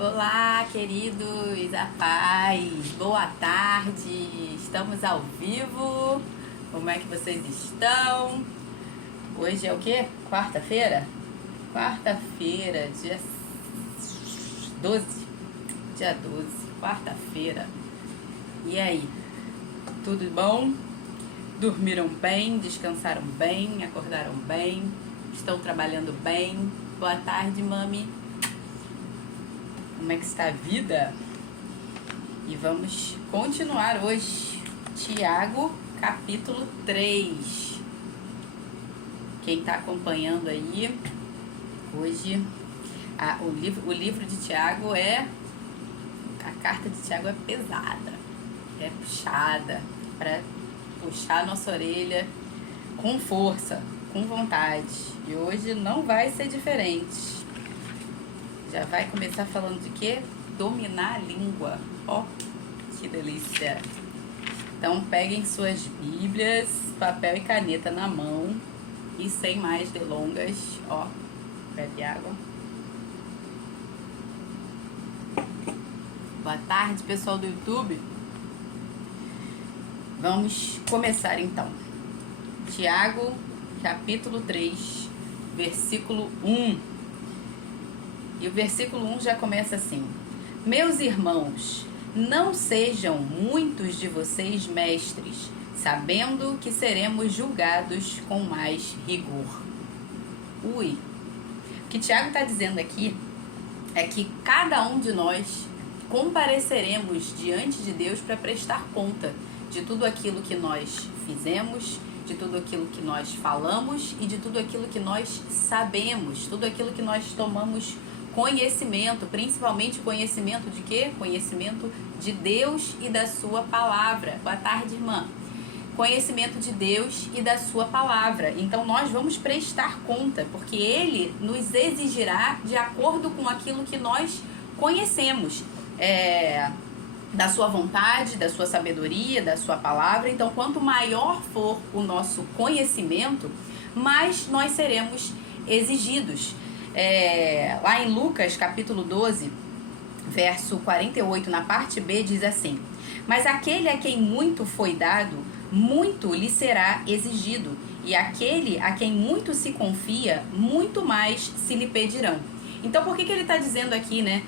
Olá, queridos, a paz, boa tarde, estamos ao vivo, como é que vocês estão? Hoje é o quê? Quarta-feira? Quarta-feira, dia 12, quarta-feira. E aí, tudo bom? Dormiram bem, descansaram bem, acordaram bem, estão trabalhando bem? Boa tarde, mami. Como é que está a vida? E vamos continuar hoje. Tiago, capítulo 3. Quem está acompanhando aí, hoje, o livro de Tiago a carta de Tiago é pesada, é puxada, para puxar a nossa orelha com força, com vontade. E hoje não vai ser diferente. Já vai começar falando de quê? Dominar a língua. Ó, que delícia! Então peguem suas bíblias, papel e caneta na mão. E sem mais delongas, ó, bebe água. Boa tarde, pessoal do YouTube. Vamos começar então. Tiago, capítulo 3, versículo 1. E o versículo 1 já começa assim: Meus irmãos, não sejam muitos de vocês mestres, sabendo que seremos julgados com mais rigor. O que Tiago está dizendo aqui é que cada um de nós compareceremos diante de Deus para prestar conta de tudo aquilo que nós fizemos, de tudo aquilo que nós falamos e de tudo aquilo que nós sabemos, tudo aquilo que nós tomamos conhecimento, principalmente conhecimento de quê? Conhecimento de Deus e da sua palavra. Boa tarde, irmã. Conhecimento de Deus e da sua palavra. Então nós vamos prestar conta, porque Ele nos exigirá de acordo com aquilo que nós conhecemos, da sua vontade, da sua sabedoria, da sua palavra. Então quanto maior for o nosso conhecimento, mais nós seremos exigidos. Lá em Lucas capítulo 12, verso 48, na parte B, diz assim: Mas aquele a quem muito foi dado, muito lhe será exigido, e aquele a quem muito se confia, muito mais se lhe pedirão. Então por que ele está dizendo aqui, né?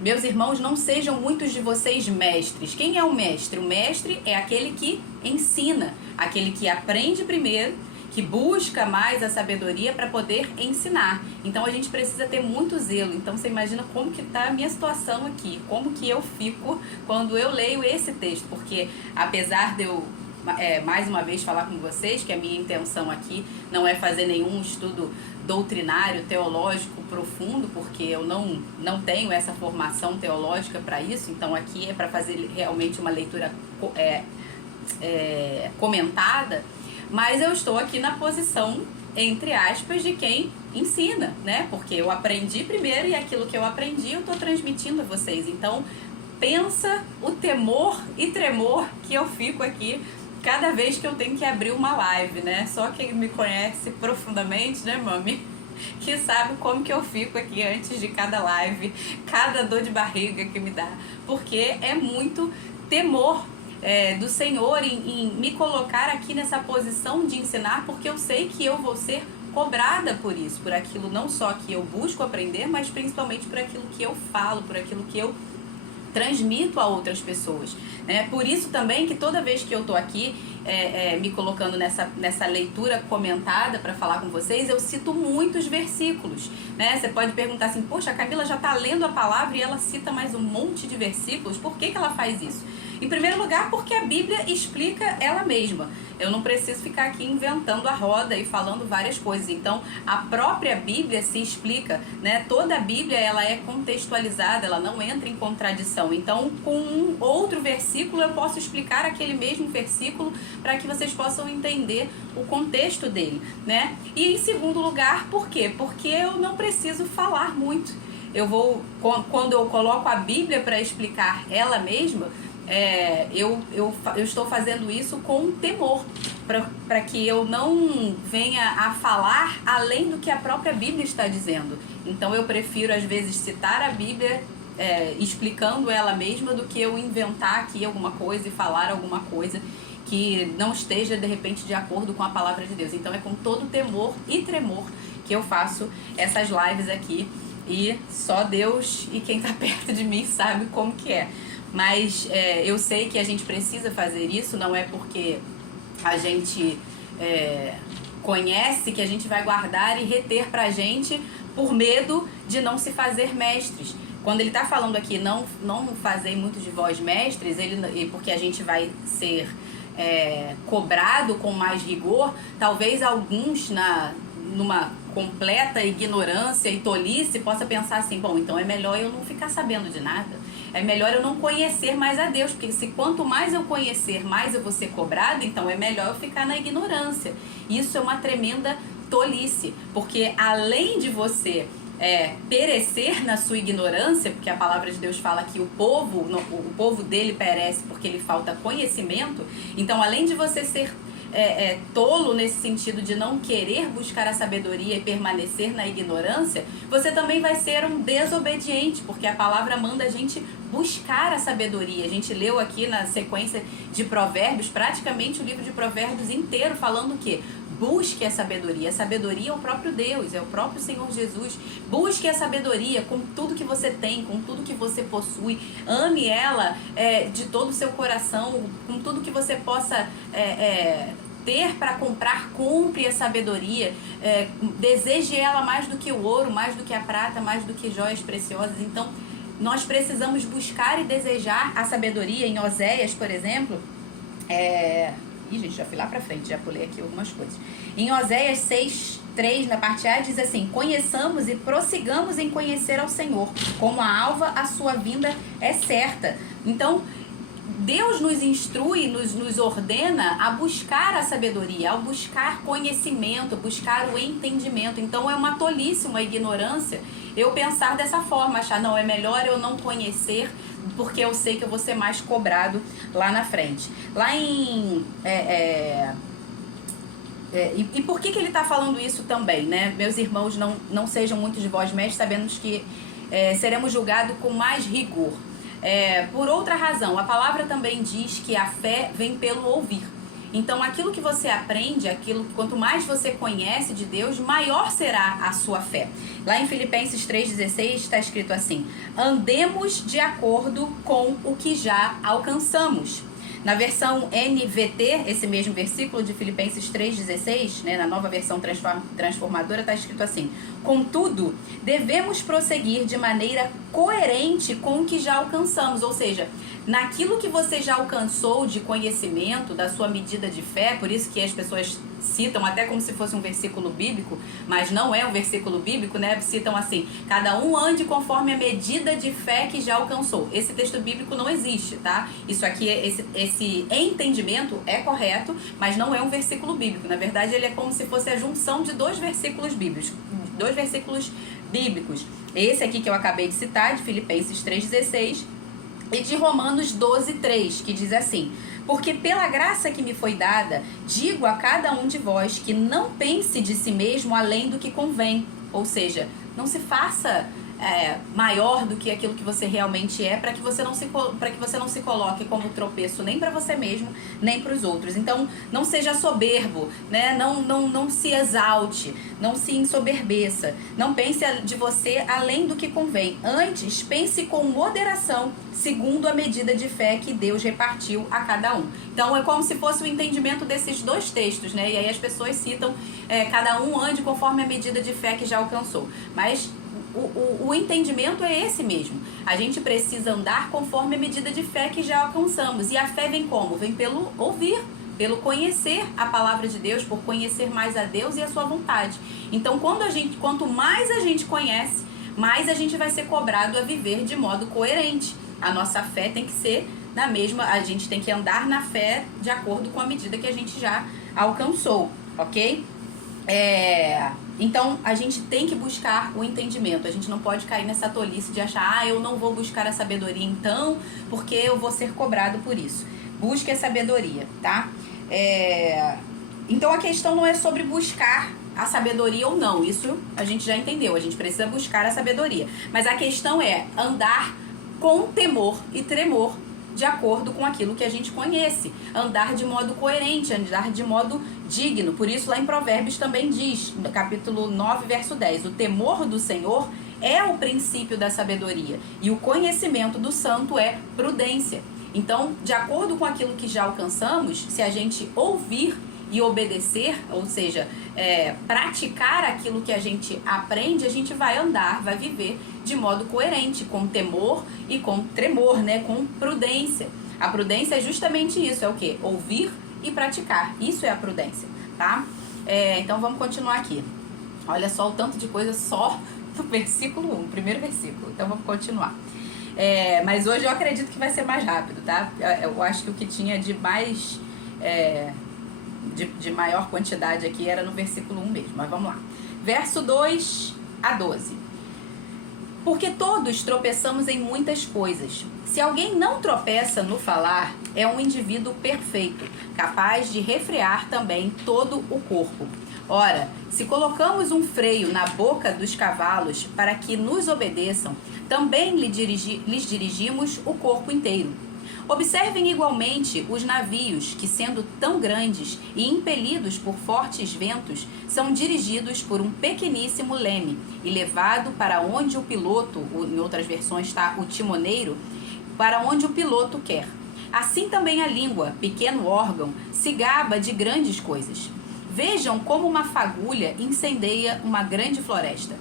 Meus irmãos, não sejam muitos de vocês mestres. Quem é o mestre? O mestre é aquele que ensina, aquele que aprende primeiro, que busca mais a sabedoria para poder ensinar. Então a gente precisa ter muito zelo. Então você imagina como que está a minha situação aqui, como que eu fico quando eu leio esse texto, porque apesar de eu mais uma vez falar com vocês que a minha intenção aqui não é fazer nenhum estudo doutrinário, teológico profundo, porque eu não tenho essa formação teológica para isso. Então aqui é para fazer realmente uma leitura comentada. Mas eu estou aqui na posição, entre aspas, de quem ensina, né? Porque eu aprendi primeiro e aquilo que eu aprendi eu estou transmitindo a vocês. Então, pensa o temor e tremor que eu fico aqui cada vez que eu tenho que abrir uma live, né? Só quem me conhece profundamente, né, mami? Que sabe como que eu fico aqui antes de cada live, cada dor de barriga que me dá. Porque é muito temor do Senhor em me colocar aqui nessa posição de ensinar, porque eu sei que eu vou ser cobrada por isso, por aquilo não só que eu busco aprender, mas principalmente por aquilo que eu falo, por aquilo que eu transmito a outras pessoas, né? Por isso também que toda vez que eu tô aqui me colocando nessa leitura comentada para falar com vocês, eu cito muitos versículos, né? Você pode perguntar assim: poxa, a Camila já tá lendo a palavra e ela cita mais um monte de versículos, por que ela faz isso? Em primeiro lugar, porque a Bíblia explica ela mesma. Eu não preciso ficar aqui inventando a roda e falando várias coisas. Então, a própria Bíblia se explica, né? Toda a Bíblia, ela é contextualizada, ela não entra em contradição. Então, com um outro versículo, eu posso explicar aquele mesmo versículo para que vocês possam entender o contexto dele, né? E em segundo lugar, por quê? Porque eu não preciso falar muito. Quando eu coloco a Bíblia para explicar ela mesma, eu estou fazendo isso com temor, para que eu não venha a falar além do que a própria Bíblia está dizendo. Então eu prefiro às vezes citar a Bíblia explicando ela mesma do que eu inventar aqui alguma coisa e falar alguma coisa que não esteja de repente de acordo com a palavra de Deus. Então é com todo temor e tremor que eu faço essas lives aqui, e só Deus e quem está perto de mim sabe como que é. Mas eu sei que a gente precisa fazer isso, não é porque a gente conhece que a gente vai guardar e reter pra gente por medo de não se fazer mestres. Quando ele está falando aqui, não fazer muitos de vós mestres, porque a gente vai ser cobrado com mais rigor, talvez alguns numa completa ignorância e tolice possa pensar assim, bom, então é melhor eu não ficar sabendo de nada, é melhor eu não conhecer mais a Deus, porque se quanto mais eu conhecer, mais eu vou ser cobrado, então é melhor eu ficar na ignorância. Isso é uma tremenda tolice, porque além de você perecer na sua ignorância, porque a palavra de Deus fala que o povo dele perece porque lhe falta conhecimento, então além de você ser tolo nesse sentido de não querer buscar a sabedoria e permanecer na ignorância, você também vai ser um desobediente, porque a palavra manda a gente buscar a sabedoria. A gente leu aqui na sequência de Provérbios, praticamente o livro de Provérbios inteiro falando o quê? Busque a sabedoria. A sabedoria é o próprio Deus, é o próprio Senhor Jesus. Busque a sabedoria com tudo que você tem, com tudo que você possui. Ame ela de todo o seu coração, com tudo que você possa ter para comprar. Compre a sabedoria. Deseje ela mais do que o ouro, mais do que a prata, mais do que joias preciosas. Então, nós precisamos buscar e desejar a sabedoria. Em Oséias, por exemplo, gente, já fui lá pra frente, já pulei aqui algumas coisas. Em Oséias 6:3, na parte A, diz assim: conheçamos e prossigamos em conhecer ao Senhor. Como a alva, a sua vinda é certa. Então, Deus nos instrui, nos ordena a buscar a sabedoria, a buscar conhecimento, buscar o entendimento. Então, é uma tolice, uma ignorância eu pensar dessa forma, achar, não, é melhor eu não conhecer, porque eu sei que eu vou ser mais cobrado lá na frente. Lá em... E por que ele está falando isso também, né? Meus irmãos, não sejam muitos de vós mestres, sabemos que seremos julgados com mais rigor. Por outra razão, a palavra também diz que a fé vem pelo ouvir. Então, aquilo que você aprende, quanto mais você conhece de Deus, maior será a sua fé. Lá em Filipenses 3,16 está escrito assim: andemos de acordo com o que já alcançamos. Na versão NVT, esse mesmo versículo de Filipenses 3,16, né, na nova versão transformadora, está escrito assim: contudo, devemos prosseguir de maneira coerente com o que já alcançamos. Ou seja, naquilo que você já alcançou de conhecimento, da sua medida de fé, por isso que as pessoas citam até como se fosse um versículo bíblico, mas não é um versículo bíblico, né? Citam assim: cada um ande conforme a medida de fé que já alcançou. Esse texto bíblico não existe, tá? Isso aqui, esse entendimento é correto, mas não é um versículo bíblico. Na verdade, ele é como se fosse a junção de dois versículos bíblicos. Esse aqui que eu acabei de citar, de Filipenses 3,16, e de Romanos 12:3, que diz assim: porque pela graça que me foi dada, digo a cada um de vós que não pense de si mesmo além do que convém. Ou seja, não se faça maior do que aquilo que você realmente é, para que você não se coloque como tropeço nem para você mesmo, nem para os outros. Então, não seja soberbo, né? Não se exalte, não se ensoberbeça, não pense de você além do que convém. Antes, pense com moderação, segundo a medida de fé que Deus repartiu a cada um. Então, é como se fosse o entendimento desses dois textos, né? E aí as pessoas citam, cada um ande conforme a medida de fé que já alcançou. Mas o entendimento é esse mesmo. A gente precisa andar conforme a medida de fé que já alcançamos. E a fé vem como? Vem pelo ouvir, pelo conhecer a palavra de Deus, por conhecer mais a Deus e a sua vontade. Então, quanto mais a gente conhece, mais a gente vai ser cobrado a viver de modo coerente. A nossa fé tem que ser a gente tem que andar na fé de acordo com a medida que a gente já alcançou, ok? Então, a gente tem que buscar o entendimento. A gente não pode cair nessa tolice de achar, eu não vou buscar a sabedoria então, porque eu vou ser cobrado por isso. Busque a sabedoria, tá? Então a questão não é sobre buscar a sabedoria ou não, isso a gente já entendeu, a gente precisa buscar a sabedoria. Mas a questão é andar com temor e tremor de acordo com aquilo que a gente conhece. Andar de modo coerente, andar de modo digno. Por isso lá em Provérbios também diz, no capítulo 9, verso 10, o temor do Senhor é o princípio da sabedoria e o conhecimento do santo é prudência. Então, de acordo com aquilo que já alcançamos, se a gente ouvir e obedecer, ou seja, praticar aquilo que a gente aprende, a gente vai andar, vai viver de modo coerente, com temor e com tremor, né? Com prudência. A prudência é justamente isso, é o quê? Ouvir e praticar. Isso é a prudência, tá? Então vamos continuar aqui. Olha só o tanto de coisa só no versículo 1, primeiro versículo. Então vamos continuar. Mas hoje eu acredito que vai ser mais rápido, tá? Eu acho que o que tinha de mais... De maior quantidade aqui era no versículo 1 mesmo, mas vamos lá. Verso 2 a 12. Porque todos tropeçamos em muitas coisas. Se alguém não tropeça no falar, é um indivíduo perfeito, capaz de refrear também todo o corpo. Ora, se colocamos um freio na boca dos cavalos para que nos obedeçam, também lhes dirigimos o corpo inteiro. Observem igualmente os navios que, sendo tão grandes e impelidos por fortes ventos, são dirigidos por um pequeníssimo leme e levado para onde o piloto, em outras versões está o timoneiro, para onde o piloto quer. Assim também a língua, pequeno órgão, se gaba de grandes coisas. Vejam como uma fagulha incendeia uma grande floresta.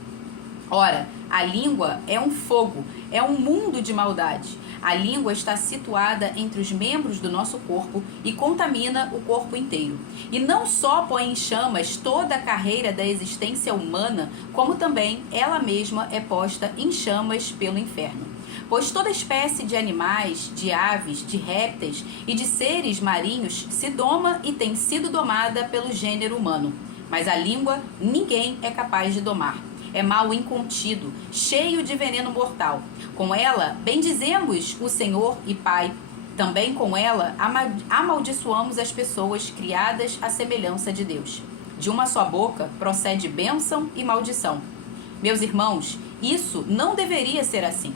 Ora, a língua é um fogo, é um mundo de maldade. A língua está situada entre os membros do nosso corpo e contamina o corpo inteiro. E não só põe em chamas toda a carreira da existência humana, como também ela mesma é posta em chamas pelo inferno. Pois toda espécie de animais, de aves, de répteis e de seres marinhos se doma e tem sido domada pelo gênero humano. Mas a língua ninguém é capaz de domar. É mal incontido, cheio de veneno mortal. Com ela, bendizemos o Senhor e Pai. Também com ela, amaldiçoamos as pessoas criadas à semelhança de Deus. De uma só boca procede bênção e maldição. Meus irmãos, isso não deveria ser assim.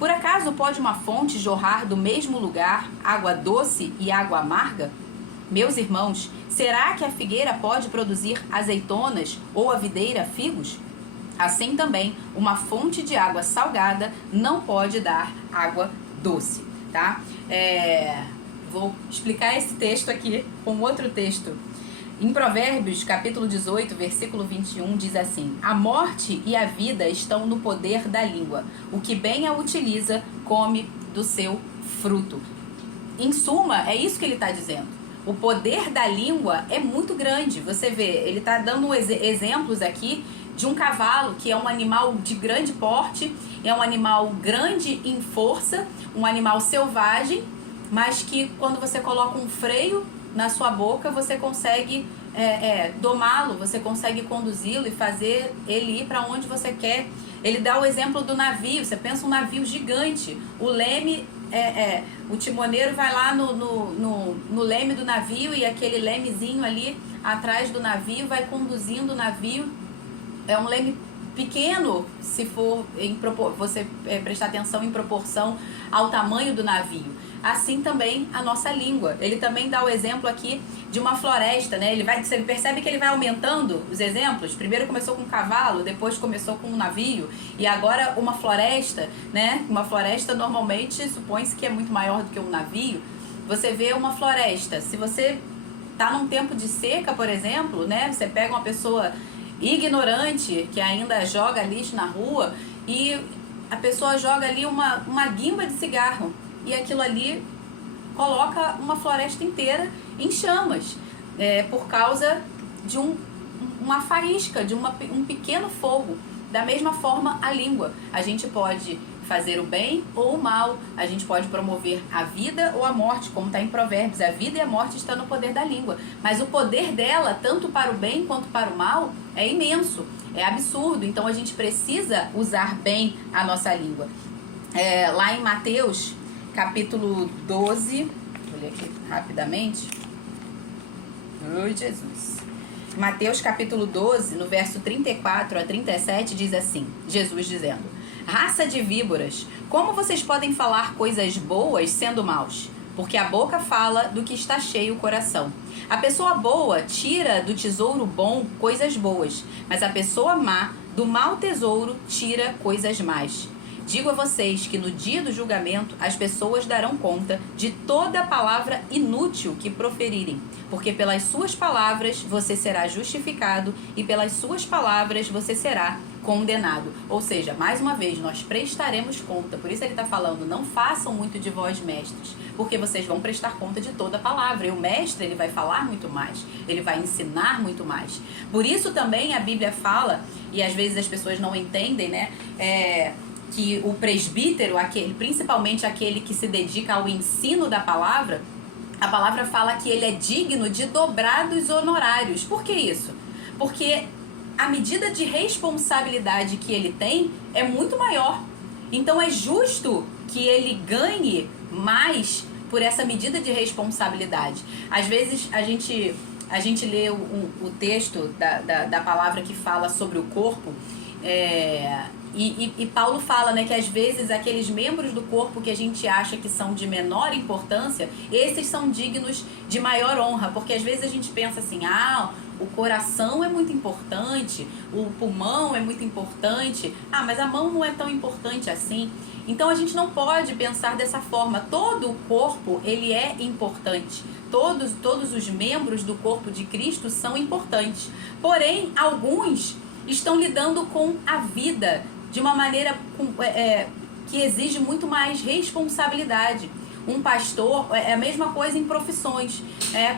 Por acaso pode uma fonte jorrar do mesmo lugar água doce e água amarga? Meus irmãos, será que a figueira pode produzir azeitonas ou a videira figos? Assim também, uma fonte de água salgada não pode dar água doce, tá? Vou explicar esse texto aqui com outro texto. Em Provérbios, capítulo 18, versículo 21, diz assim: a morte e a vida estão no poder da língua. O que bem a utiliza, come do seu fruto. Em suma, é isso que ele está dizendo. O poder da língua é muito grande. Você vê, ele está dando exemplos aqui de um cavalo, que é um animal de grande porte, é um animal grande em força, um animal selvagem, mas que quando você coloca um freio na sua boca, você consegue domá-lo, você consegue conduzi-lo e fazer ele ir para onde você quer. Ele dá o exemplo do navio. Você pensa um navio gigante, o leme, o timoneiro vai lá no leme do navio e aquele lemezinho ali atrás do navio vai conduzindo o navio. É um leme pequeno, se for você prestar atenção em proporção ao tamanho do navio. Assim também a nossa língua. Ele também dá o exemplo aqui de uma floresta, né? Você percebe que ele vai aumentando os exemplos. Primeiro começou com um cavalo, depois começou com um navio e agora uma floresta, né? Uma floresta normalmente supõe-se que é muito maior do que um navio. Você vê uma floresta. Se você tá num tempo de seca, por exemplo, né? Você pega uma pessoa ignorante que ainda joga lixo na rua e a pessoa joga ali uma guimba de cigarro e aquilo ali coloca uma floresta inteira em chamas por causa de uma faísca, de um pequeno fogo. Da mesma forma, a língua. A gente pode fazer o bem ou o mal. A gente pode promover a vida ou a morte, como está em Provérbios. A vida e a morte estão no poder da língua. Mas o poder dela, tanto para o bem quanto para o mal, é imenso, é absurdo. Então a gente precisa usar bem a nossa língua. Lá em Mateus, capítulo 12, vou ler aqui rapidamente. Oi, Jesus. Mateus capítulo 12, no verso 34 a 37, diz assim, Jesus dizendo: raça de víboras, como vocês podem falar coisas boas sendo maus? Porque a boca fala do que está cheio o coração. A pessoa boa tira do tesouro bom coisas boas, mas a pessoa má do mau tesouro tira coisas más. Digo a vocês que no dia do julgamento as pessoas darão conta de toda palavra inútil que proferirem, porque pelas suas palavras você será justificado e pelas suas palavras você será condenado. Ou seja, mais uma vez, nós prestaremos conta. Por isso ele está falando, não façam muito de vós mestres, porque vocês vão prestar conta de toda a palavra. E o mestre, ele vai falar muito mais, ele vai ensinar muito mais. Por isso também a Bíblia fala, e às vezes as pessoas não entendem, né? Que o presbítero, principalmente aquele que se dedica ao ensino da palavra, a palavra fala que ele é digno de dobrados honorários. Por que isso? Porque a medida de responsabilidade que ele tem é muito maior. Então é justo que ele ganhe mais por essa medida de responsabilidade. Às vezes a gente lê o texto da palavra que fala sobre o corpo, e Paulo fala, né, que às vezes aqueles membros do corpo que a gente acha que são de menor importância, esses são dignos de maior honra, porque às vezes a gente pensa assim, o coração é muito importante, o pulmão é muito importante, mas a mão não é tão importante assim. Então a gente não pode pensar dessa forma. Todo o corpo, ele é importante. Todos os membros do corpo de Cristo são importantes. Porém, alguns estão lidando com a vida de uma maneira que exige muito mais responsabilidade. Um pastor, é a mesma coisa em profissões.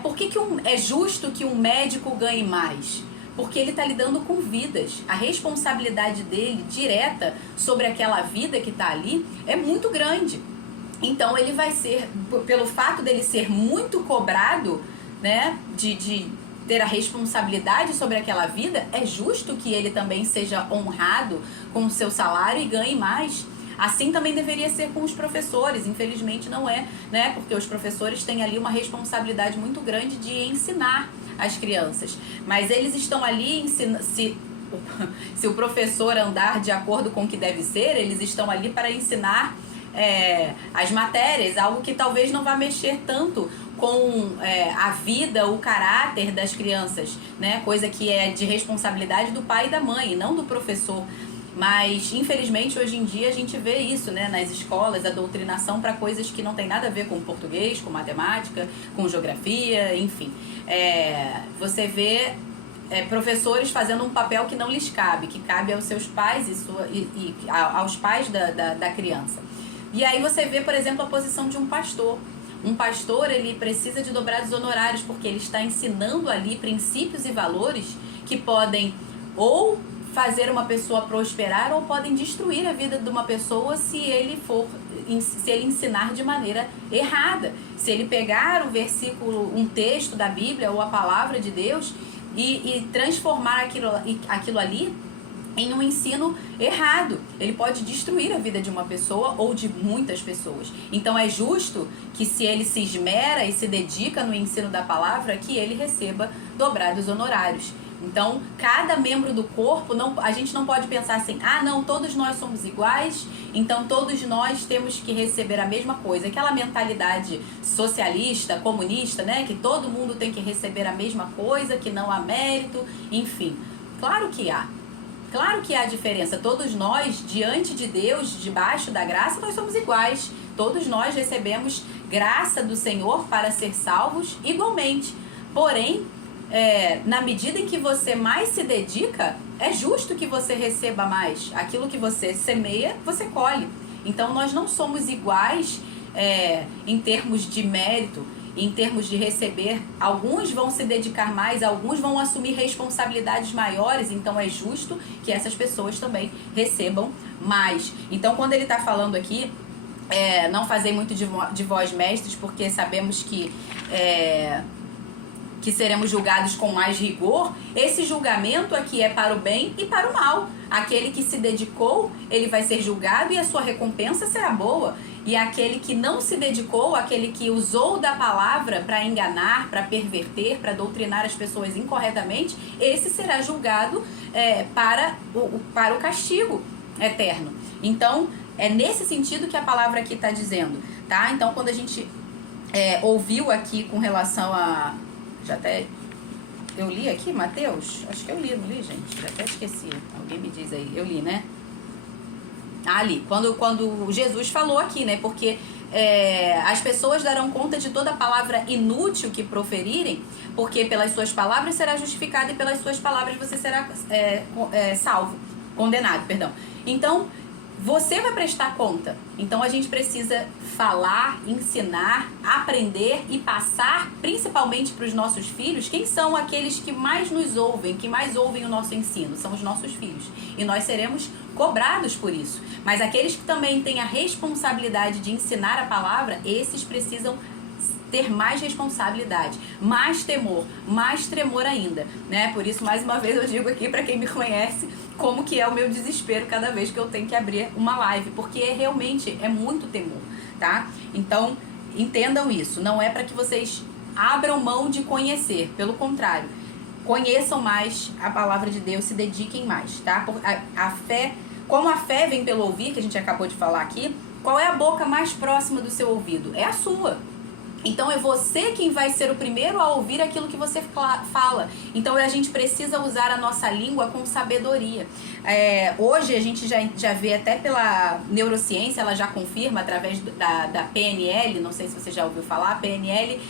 Por que é justo que um médico ganhe mais? Porque ele está lidando com vidas. A responsabilidade dele, direta, sobre aquela vida que está ali, é muito grande. Então ele vai ser, pelo fato dele ser muito cobrado, né, de ter a responsabilidade sobre aquela vida, é justo que ele também seja honrado com o seu salário e ganhe mais. Assim também deveria ser com os professores. Infelizmente não é, né? Porque os professores têm ali uma responsabilidade muito grande de ensinar as crianças. Mas eles estão ali ensinando. Se o professor andar de acordo com o que deve ser, eles estão ali para ensinar as matérias, algo que talvez não vá mexer tanto com a vida, o caráter das crianças, né? Coisa que é de responsabilidade do pai e da mãe, não do professor. Mas, infelizmente, hoje em dia a gente vê isso, né, nas escolas, a doutrinação para coisas que não tem nada a ver com português, com matemática, com geografia, enfim. Você vê professores fazendo um papel que não lhes cabe, que cabe aos seus pais e aos pais da criança. E aí você vê, por exemplo, a posição de um pastor. Um pastor, ele precisa de dobrados honorários, porque ele está ensinando ali princípios e valores que podem ou fazer uma pessoa prosperar ou podem destruir a vida de uma pessoa se ele ensinar de maneira errada. Se ele pegar um versículo, um texto da Bíblia ou a palavra de Deus e transformar aquilo ali em um ensino errado, ele pode destruir a vida de uma pessoa ou de muitas pessoas. Então é justo que, se ele se esmera e se dedica no ensino da palavra, que ele receba dobrados honorários. Então, cada membro do corpo, a gente não pode pensar assim, não, todos nós somos iguais, então todos nós temos que receber a mesma coisa. Aquela mentalidade socialista, comunista, né, que todo mundo tem que receber a mesma coisa, que não há mérito, enfim. Claro que há. Claro que há diferença. Todos nós, diante de Deus, debaixo da graça, nós somos iguais. Todos nós recebemos graça do Senhor para ser salvos igualmente. Porém, na medida em que você mais se dedica, é justo que você receba mais. Aquilo que você semeia, você colhe. Então, nós não somos iguais em termos de mérito, em termos de receber. Alguns vão se dedicar mais, alguns vão assumir responsabilidades maiores, então é justo que essas pessoas também recebam mais. Então, quando ele está falando aqui, não fazer muito de vós mestres, porque sabemos que que seremos julgados com mais rigor, esse julgamento aqui é para o bem e para o mal. Aquele que se dedicou, ele vai ser julgado e a sua recompensa será boa. E aquele que não se dedicou, aquele que usou da palavra para enganar, para perverter, para doutrinar as pessoas incorretamente, esse será julgado para o castigo eterno. Então, é nesse sentido que a palavra aqui está dizendo, tá? Então, quando a gente ouviu aqui com relação a... Eu li aqui, Mateus? Acho que eu li, não li, gente? Já até esqueci. Alguém me diz aí. Eu li, né? Ali, quando Jesus falou aqui, né? Porque as pessoas darão conta de toda palavra inútil que proferirem, porque pelas suas palavras será justificado e pelas suas palavras você será condenado, perdão. Então, você vai prestar conta. Então, a gente precisa falar, ensinar, aprender e passar, principalmente para os nossos filhos, quem são aqueles que mais nos ouvem, que mais ouvem o nosso ensino. São os nossos filhos. E nós seremos cobrados por isso. Mas aqueles que também têm a responsabilidade de ensinar a palavra, esses precisam ter mais responsabilidade, mais temor, mais tremor ainda, né? Por isso, mais uma vez, eu digo aqui para quem me conhece, como que é o meu desespero cada vez que eu tenho que abrir uma live, porque realmente é muito temor, tá? Então, entendam isso, não é para que vocês abram mão de conhecer, pelo contrário, conheçam mais a palavra de Deus, se dediquem mais, tá? A fé, como a fé vem pelo ouvir, que a gente acabou de falar aqui, qual é a boca mais próxima do seu ouvido? É a sua. Então é você quem vai ser o primeiro a ouvir aquilo que você fala. Então a gente precisa usar a nossa língua com sabedoria. Hoje a gente já vê até pela neurociência, ela já confirma através da PNL, não sei se você já ouviu falar, PNL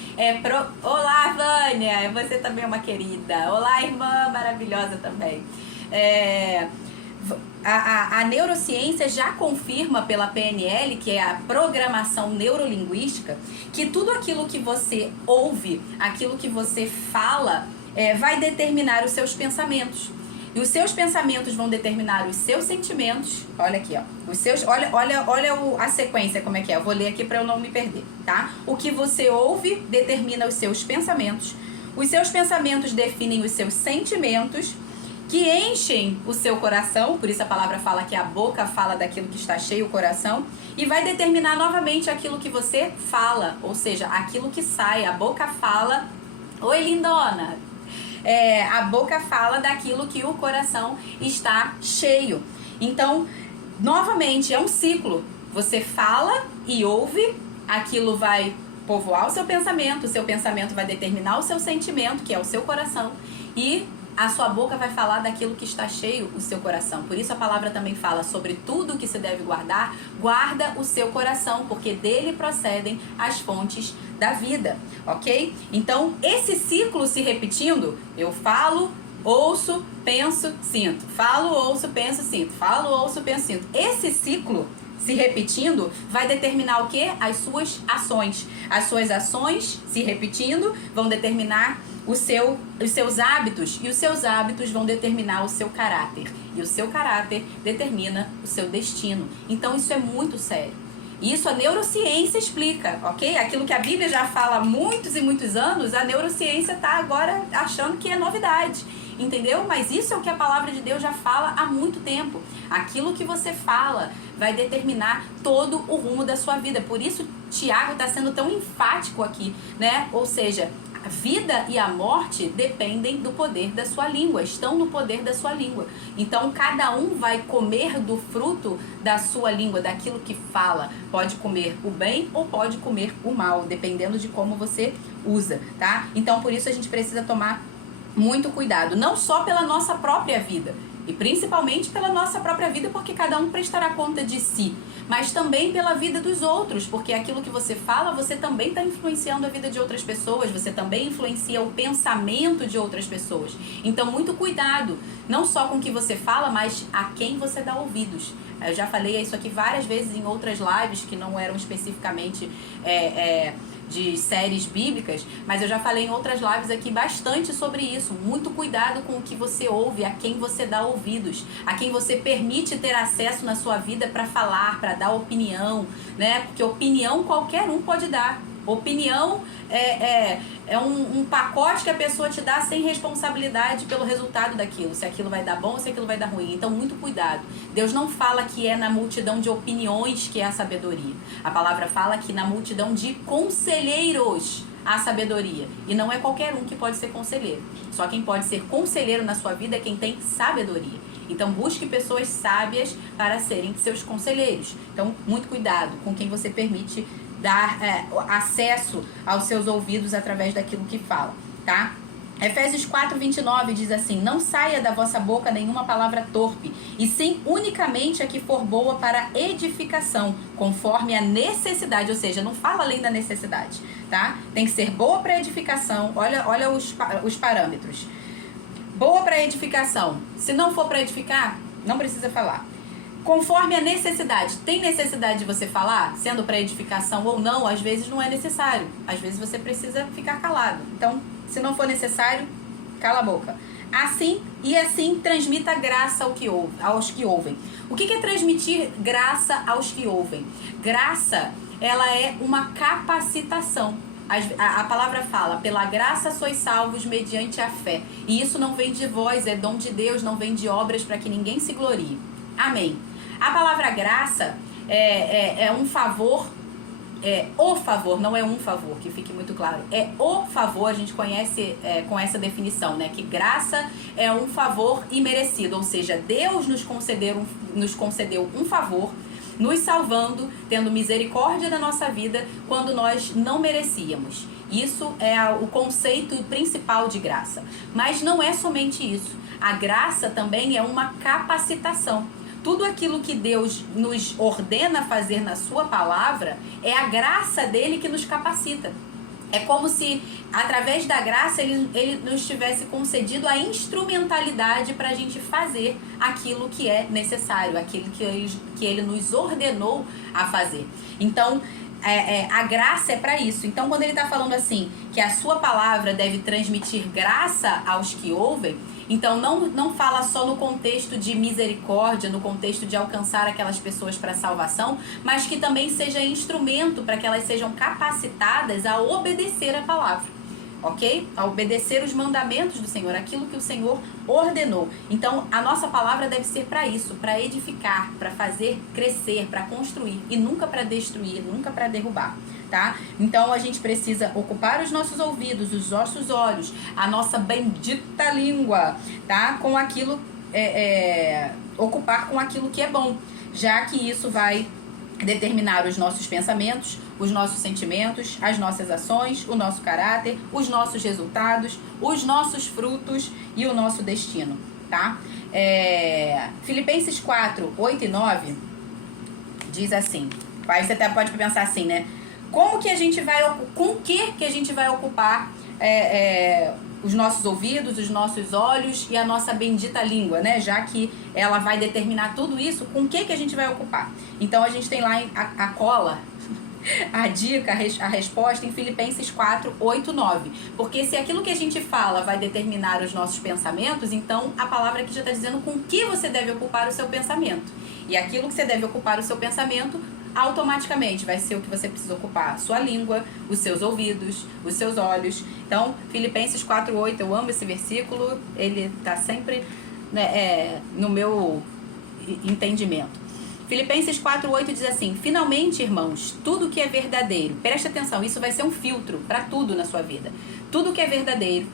Olá, Vânia, você também é uma querida. Olá, irmã maravilhosa também. A neurociência já confirma pela PNL, que é a programação neurolinguística, que tudo aquilo que você ouve, aquilo que você fala, vai determinar os seus pensamentos. E os seus pensamentos vão determinar os seus sentimentos. Olha aqui, ó. Olha a sequência como é que é. Eu vou ler aqui para eu não me perder, tá? O que você ouve determina os seus pensamentos. Os seus pensamentos definem os seus sentimentos, que enchem o seu coração, por isso a palavra fala que a boca fala daquilo que está cheio o coração, e vai determinar novamente aquilo que você fala, ou seja, aquilo que sai, a boca fala, oi lindona, a boca fala daquilo que o coração está cheio. Então, novamente, é um ciclo, você fala e ouve, aquilo vai povoar o seu pensamento vai determinar o seu sentimento, que é o seu coração, e a sua boca vai falar daquilo que está cheio o seu coração. Por isso a palavra também fala sobre tudo que se deve guardar. Guarda o seu coração, porque dele procedem as fontes da vida, ok? Então, esse ciclo se repetindo, eu falo, ouço, penso, sinto. Falo, ouço, penso, sinto. Falo, ouço, penso, sinto. Esse ciclo se repetindo vai determinar o quê? As suas ações. As suas ações se repetindo vão determinar os seus hábitos, e os seus hábitos vão determinar o seu caráter, e o seu caráter determina o seu destino. Então isso é muito sério. Isso a neurociência explica, ok? Aquilo que a Bíblia já fala há muitos e muitos anos, a neurociência está agora achando que é novidade, entendeu? Mas isso é o que a palavra de Deus já fala há muito tempo. Aquilo que você fala vai determinar todo o rumo da sua vida. Por isso Tiago está sendo tão enfático aqui, né? Ou seja, a vida e a morte dependem do poder da sua língua, estão no poder da sua língua. Então, cada um vai comer do fruto da sua língua, daquilo que fala. Pode comer o bem ou pode comer o mal, dependendo de como você usa, tá? Então, por isso a gente precisa tomar muito cuidado, não só pela nossa própria vida, e principalmente pela nossa própria vida, porque cada um prestará conta de si, mas também pela vida dos outros, porque aquilo que você fala, você também está influenciando a vida de outras pessoas, você também influencia o pensamento de outras pessoas. Então, muito cuidado, não só com o que você fala, mas a quem você dá ouvidos. Eu já falei isso aqui várias vezes em outras lives que não eram especificamente de séries bíblicas, mas eu já falei em outras lives aqui bastante sobre isso. Muito cuidado com o que você ouve, a quem você dá ouvidos, a quem você permite ter acesso na sua vida para falar, para dar opinião, né? Porque opinião qualquer um pode dar. Opinião é um pacote que a pessoa te dá sem responsabilidade pelo resultado daquilo, se aquilo vai dar bom ou se aquilo vai dar ruim. Então, muito cuidado. Deus não fala que é na multidão de opiniões que é a sabedoria. A palavra fala que na multidão de conselheiros há sabedoria. E não é qualquer um que pode ser conselheiro. Só quem pode ser conselheiro na sua vida é quem tem sabedoria. Então, busque pessoas sábias para serem seus conselheiros. Então, muito cuidado com quem você permite dar acesso aos seus ouvidos através daquilo que fala, tá? Efésios 4:29 diz assim: não saia da vossa boca nenhuma palavra torpe, e sim unicamente a que for boa para edificação, conforme a necessidade, ou seja, não fala além da necessidade, tá? Tem que ser boa para edificação, olha os parâmetros. Boa para edificação, se não for para edificar, não precisa falar. Conforme a necessidade. Tem necessidade de você falar, sendo para edificação ou não, às vezes não é necessário. Às vezes você precisa ficar calado. Então, se não for necessário, cala a boca. Assim transmita graça aos que ouvem. O que é transmitir graça aos que ouvem? Graça, ela é uma capacitação. A palavra fala, pela graça sois salvos mediante a fé. E isso não vem de vós, é dom de Deus, não vem de obras para que ninguém se glorie. Amém. A palavra graça é um favor, o favor, não é um favor, que fique muito claro. É o favor, a gente conhece com essa definição, né? Que graça é um favor imerecido, ou seja, Deus nos concedeu um favor, nos salvando, tendo misericórdia da nossa vida quando nós não merecíamos. Isso é o conceito principal de graça. Mas não é somente isso. A graça também é uma capacitação. Tudo aquilo que Deus nos ordena fazer na sua palavra é a graça dele que nos capacita. É como se, através da graça, ele nos tivesse concedido a instrumentalidade para a gente fazer aquilo que é necessário, aquilo que ele nos ordenou a fazer. Então, a graça é para isso. Então, quando ele está falando assim, que a sua palavra deve transmitir graça aos que ouvem, então não fala só no contexto de misericórdia, no contexto de alcançar aquelas pessoas para salvação, mas que também seja instrumento para que elas sejam capacitadas a obedecer a palavra, ok? A obedecer os mandamentos do Senhor, aquilo que o Senhor ordenou. Então, a nossa palavra deve ser para isso, para edificar, para fazer crescer, para construir, e nunca para destruir, nunca para derrubar, tá? Então, a gente precisa ocupar os nossos ouvidos, os nossos olhos, a nossa bendita língua, tá? Com aquilo, ocupar com aquilo que é bom, já que isso vai determinar os nossos pensamentos, os nossos sentimentos, as nossas ações, o nosso caráter, os nossos resultados, os nossos frutos e o nosso destino, tá? Filipenses 4:8 e 9 diz assim, aí você até pode pensar assim, né? Com que a gente vai ocupar os nossos ouvidos, os nossos olhos e a nossa bendita língua, né? Já que ela vai determinar tudo isso, com que a gente vai ocupar? Então, a gente tem lá a cola, a dica, a resposta em Filipenses 4:8, 9. Porque se aquilo que a gente fala vai determinar os nossos pensamentos, então a palavra aqui já está dizendo com que você deve ocupar o seu pensamento. E aquilo que você deve ocupar o seu pensamento, automaticamente vai ser o que você precisa ocupar: a sua língua, os seus ouvidos, os seus olhos. Então, Filipenses 4:8, eu amo esse versículo, ele está sempre, né, no meu entendimento. Filipenses 4:8 diz assim: finalmente, irmãos, tudo que é verdadeiro, preste atenção, isso vai ser um filtro para tudo na sua vida. Tudo que é verdadeiro,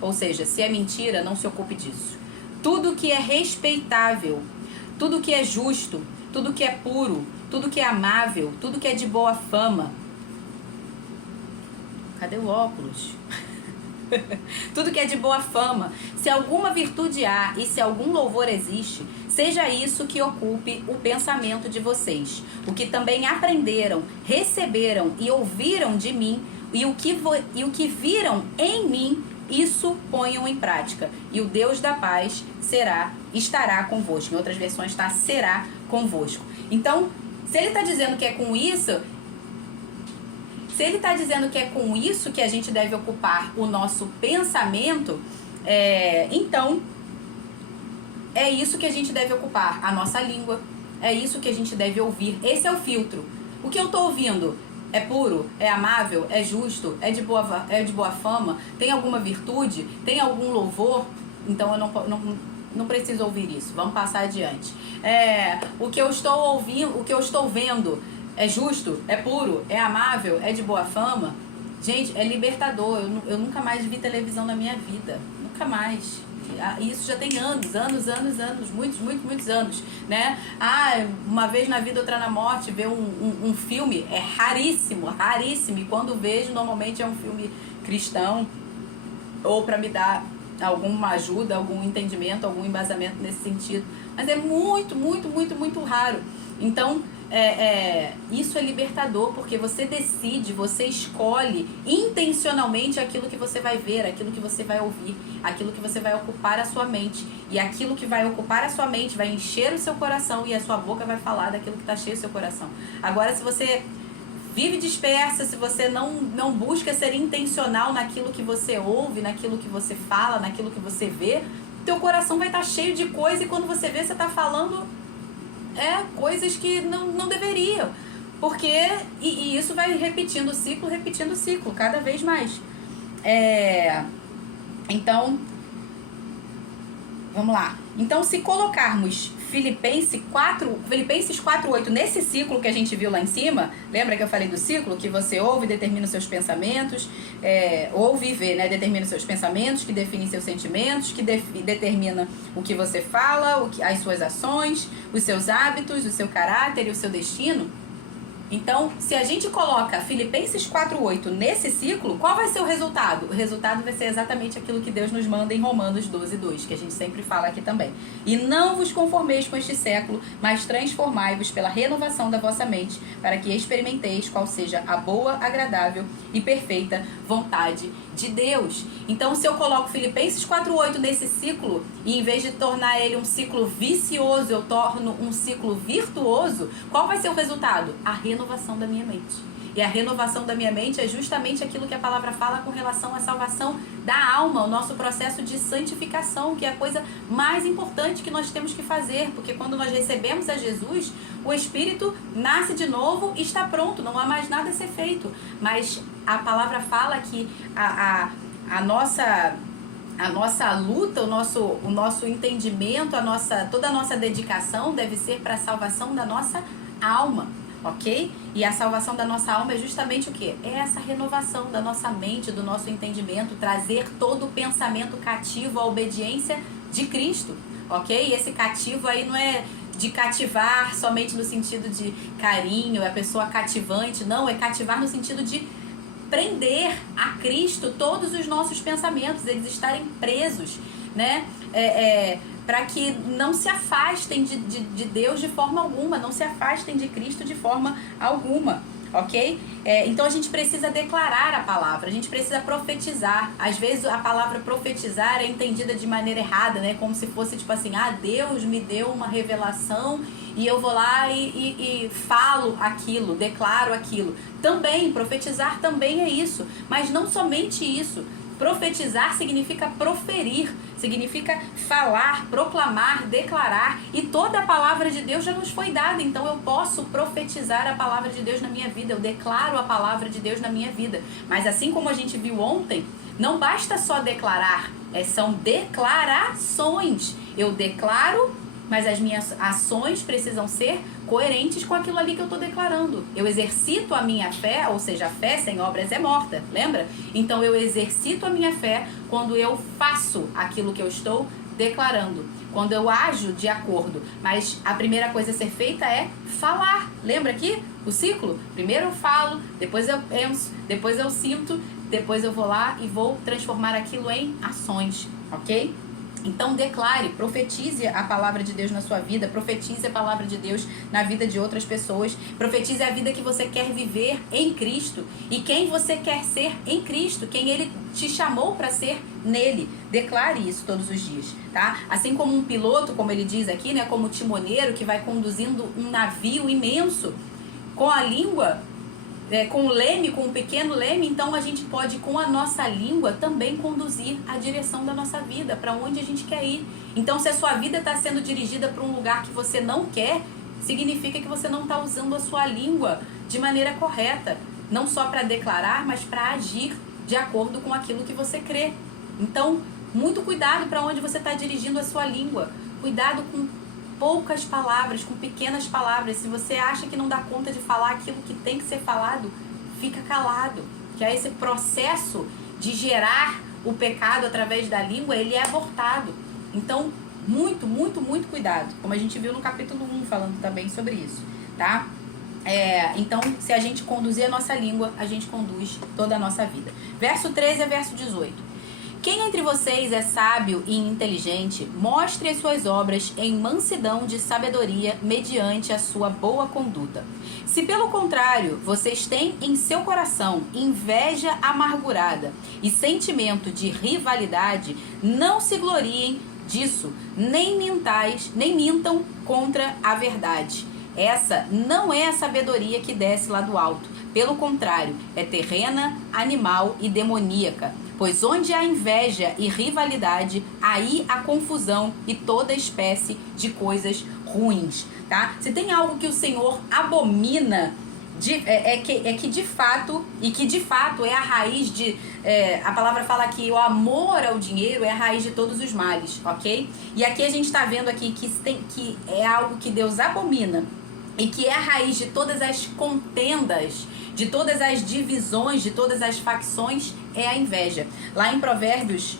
ou seja, se é mentira, não se ocupe disso. Tudo que é respeitável, tudo que é justo, tudo que é puro, tudo que é amável, tudo que é de boa fama. Cadê o óculos? Tudo que é de boa fama. Se alguma virtude há e se algum louvor existe, seja isso que ocupe o pensamento de vocês. O que também aprenderam, receberam e ouviram de mim, e o que viram em mim, isso ponham em prática. E o Deus da paz estará convosco. Em outras versões está será convosco. Então, se ele está dizendo que é com isso, que a gente deve ocupar o nosso pensamento, então é isso que a gente deve ocupar, a nossa língua, é isso que a gente deve ouvir. Esse é o filtro. O que eu estou ouvindo é puro, é amável, é justo, é de boa fama, tem alguma virtude, tem algum louvor, então eu não preciso ouvir isso. Vamos passar adiante. O que eu estou ouvindo, o que eu estou vendo é justo, é puro, é amável, é de boa fama. Gente, é libertador. Eu nunca mais vi televisão na minha vida. Nunca mais. Isso já tem anos, muitos anos, né? Uma vez na vida, outra na morte, ver um filme é raríssimo. E quando vejo, normalmente é um filme cristão, ou para me dar alguma ajuda, algum entendimento, algum embasamento nesse sentido. Mas é muito raro. Então, isso é libertador, porque você decide, você escolhe intencionalmente aquilo que você vai ver, aquilo que você vai ouvir, aquilo que você vai ocupar a sua mente. E aquilo que vai ocupar a sua mente vai encher o seu coração, e a sua boca vai falar daquilo que está cheio do seu coração. Agora, se você vive dispersa, se você não busca ser intencional naquilo que você ouve, naquilo que você fala, naquilo que você vê, teu coração vai estar cheio de coisa, e quando você vê, você está falando coisas que não deveriam. Porque, e isso vai repetindo o ciclo, cada vez mais. Então, vamos lá. Então, se colocarmos Filipenses 4:8 nesse ciclo que a gente viu lá em cima, lembra que eu falei do ciclo? Que você ouve e determina os seus pensamentos, ouve e vê, né? Determina os seus pensamentos, que define seus sentimentos, que determina o que você fala, as suas ações, os seus hábitos, o seu caráter e o seu destino. Então, se a gente coloca Filipenses 4:8 nesse ciclo, qual vai ser o resultado? O resultado vai ser exatamente aquilo que Deus nos manda em Romanos 12:2, que a gente sempre fala aqui também. E não vos conformeis com este século, mas transformai-vos pela renovação da vossa mente, para que experimenteis qual seja a boa, agradável e perfeita vontade de Deus. Então, se eu coloco Filipenses 4:8 nesse ciclo, e em vez de tornar ele um ciclo vicioso, eu torno um ciclo virtuoso, qual vai ser o resultado? A renovação da minha mente. E a renovação da minha mente é justamente aquilo que a palavra fala com relação à salvação da alma, o nosso processo de santificação, que é a coisa mais importante que nós temos que fazer, porque quando nós recebemos a Jesus, o Espírito nasce de novo e está pronto, não há mais nada a ser feito. Mas a palavra fala que a nossa luta, o nosso entendimento, toda a nossa dedicação deve ser para a salvação da nossa alma. Ok? E a salvação da nossa alma é justamente o quê? É essa renovação da nossa mente, do nosso entendimento, trazer todo o pensamento cativo à obediência de Cristo, ok? E esse cativo aí não é de cativar somente no sentido de carinho, é a pessoa cativante, não, é cativar no sentido de prender a Cristo todos os nossos pensamentos, eles estarem presos, né? Para que não se afastem de Deus de forma alguma, não se afastem de Cristo de forma alguma, ok? Então a gente precisa declarar a palavra, a gente precisa profetizar. Às vezes a palavra profetizar é entendida de maneira errada, né? Como se fosse tipo assim, Deus me deu uma revelação e eu vou lá e falo aquilo, declaro aquilo. Também, profetizar também é isso, mas não somente isso. Profetizar significa proferir, significa falar, proclamar, declarar, e toda a palavra de Deus já nos foi dada, então eu posso profetizar a palavra de Deus na minha vida, eu declaro a palavra de Deus na minha vida. Mas assim como a gente viu ontem, não basta só declarar, são declarações. Eu declaro, mas as minhas ações precisam ser coerentes com aquilo ali que eu estou declarando. Eu exercito a minha fé, ou seja, a fé sem obras é morta, lembra? Então eu exercito a minha fé quando eu faço aquilo que eu estou declarando, quando eu ajo de acordo. Mas a primeira coisa a ser feita é falar. Lembra aqui o ciclo? Primeiro eu falo, depois eu penso, depois eu sinto, depois eu vou lá e vou transformar aquilo em ações, ok? Então declare, profetize a palavra de Deus na sua vida, profetize a palavra de Deus na vida de outras pessoas, profetize a vida que você quer viver em Cristo e quem você quer ser em Cristo, quem Ele te chamou para ser nele. Declare isso todos os dias, tá? Assim como um piloto, como ele diz aqui, né, como timoneiro que vai conduzindo um navio imenso com a língua, com o leme, com um pequeno leme, então a gente pode, com a nossa língua, também conduzir a direção da nossa vida, para onde a gente quer ir. Então, se a sua vida está sendo dirigida para um lugar que você não quer, significa que você não está usando a sua língua de maneira correta. não só para declarar, mas para agir de acordo com aquilo que você crê. Então, muito cuidado para onde você está dirigindo a sua língua. Cuidado com poucas palavras, com pequenas palavras. Se você acha que não dá conta de falar aquilo que tem que ser falado, fica calado. Que aí esse processo de gerar o pecado através da língua, ele é abortado. Então, muito, muito, muito cuidado. Como a gente viu no capítulo 1, falando também sobre isso, tá? Então, se a gente conduzir a nossa língua, a gente conduz toda a nossa vida. Verso 13 a verso 18. Quem entre vocês é sábio e inteligente, mostre as suas obras em mansidão de sabedoria mediante a sua boa conduta. Se pelo contrário, vocês têm em seu coração inveja amargurada e sentimento de rivalidade, não se gloriem disso, nem mintam contra a verdade. Essa não é a sabedoria que desce lá do alto. Pelo contrário, é terrena, animal e demoníaca. Pois onde há inveja e rivalidade, aí há confusão e toda espécie de coisas ruins, tá? Se tem algo que o Senhor abomina, que de fato é a raiz de... a palavra fala que o amor ao dinheiro é a raiz de todos os males, ok? E aqui a gente está vendo aqui que é algo que Deus abomina e que é a raiz de todas as contendas, de todas as divisões, de todas as facções, é a inveja. Lá em Provérbios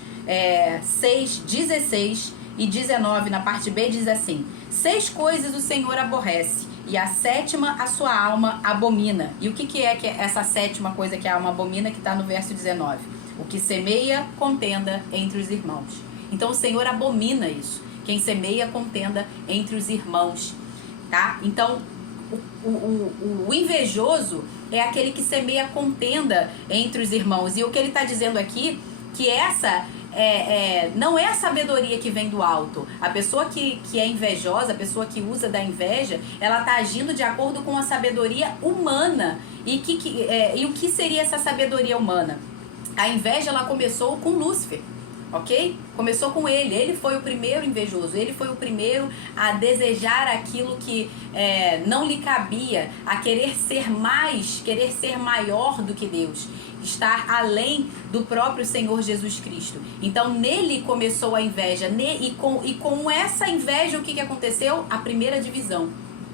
6, 16 e 19, na parte B, diz assim: 6 coisas o Senhor aborrece, e a 7ª a sua alma abomina. E o que é essa 7ª coisa que a alma abomina, que está no verso 19? O que semeia contenda entre os irmãos. Então o Senhor abomina isso. Quem semeia contenda entre os irmãos, tá? Então o invejoso é aquele que semeia contenda entre os irmãos. E o que ele está dizendo aqui, que essa não é a sabedoria que vem do alto. A pessoa que é invejosa, a pessoa que usa da inveja, ela está agindo de acordo com a sabedoria humana. E o que seria essa sabedoria humana? A inveja, ela começou com Lúcifer. Ok? Começou com ele foi o primeiro invejoso, ele foi o primeiro a desejar aquilo que não lhe cabia, a querer ser mais, querer ser maior do que Deus, estar além do próprio Senhor Jesus Cristo. Então nele começou a inveja, e com essa inveja o que aconteceu? A primeira divisão.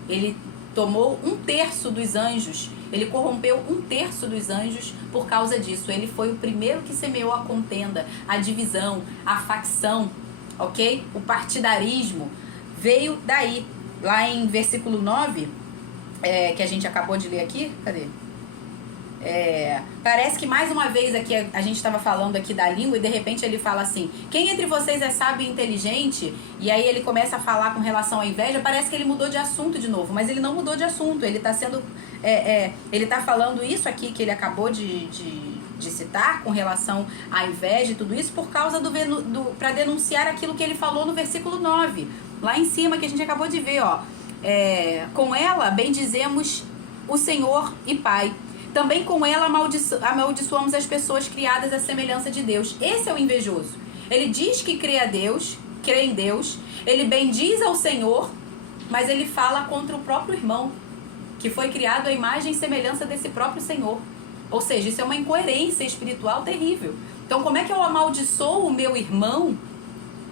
Ele tomou 1/3 dos anjos, ele corrompeu 1/3 dos anjos por causa disso. Ele foi o primeiro que semeou a contenda, a divisão, a facção, ok? O partidarismo veio daí. Lá em versículo 9, que a gente acabou de ler aqui, cadê? Parece que mais uma vez aqui a gente estava falando aqui da língua e de repente ele fala assim: quem entre vocês é sábio e inteligente? E aí ele começa a falar com relação à inveja. Parece que ele mudou de assunto de novo, mas ele não mudou de assunto. Ele está sendo ele está falando isso aqui que ele acabou de citar com relação à inveja e tudo isso por causa para denunciar aquilo que ele falou no versículo 9 lá em cima, que a gente acabou de ver, ó. Com ela bendizemos o Senhor e Pai. Também com ela amaldiçoamos as pessoas criadas à semelhança de Deus. Esse é o invejoso. Ele diz que crê em Deus, ele bendiz ao Senhor, mas ele fala contra o próprio irmão, que foi criado à imagem e semelhança desse próprio Senhor. Ou seja, isso é uma incoerência espiritual terrível. Então, como é que eu amaldiçoo o meu irmão,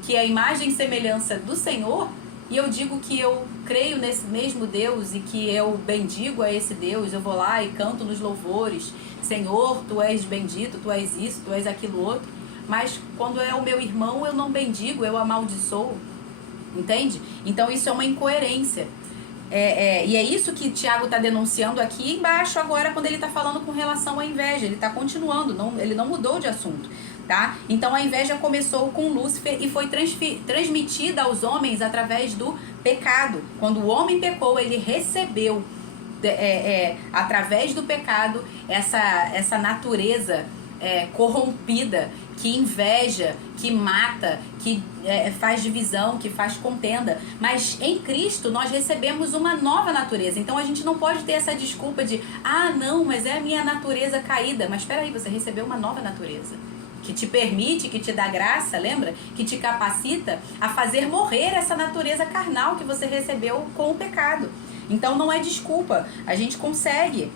que é a imagem e semelhança do Senhor, e eu digo que eu creio nesse mesmo Deus e que eu bendigo a esse Deus? Eu vou lá e canto nos louvores: Senhor, Tu és bendito, Tu és isso, Tu és aquilo outro. Mas quando é o meu irmão, eu não bendigo, eu amaldiçoo. Entende? Então isso é uma incoerência. E é isso que Tiago está denunciando aqui embaixo agora, quando ele está falando com relação à inveja. Ele está continuando, ele não mudou de assunto. Tá? Então a inveja começou com Lúcifer e foi transmitida aos homens através do pecado. Quando o homem pecou, ele recebeu através do pecado essa natureza corrompida, que inveja, que mata, que faz divisão, que faz contenda. Mas em Cristo nós recebemos uma nova natureza. Então a gente não pode ter essa desculpa de não, mas é a minha natureza caída. Mas espera aí, você recebeu uma nova natureza que te permite, que te dá graça, lembra? Que te capacita a fazer morrer essa natureza carnal que você recebeu com o pecado. Então não é desculpa, a gente consegue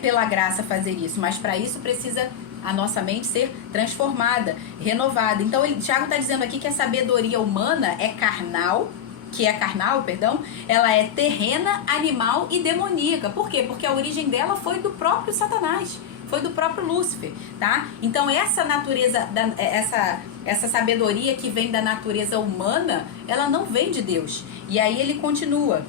pela graça fazer isso, mas para isso precisa a nossa mente ser transformada, renovada. Então, Tiago está dizendo aqui que a sabedoria humana é carnal, ela é terrena, animal e demoníaca. Por quê? Porque a origem dela foi do próprio Satanás, foi do próprio Lúcifer, tá? Então, essa natureza, essa sabedoria que vem da natureza humana, ela não vem de Deus. E aí ele continua.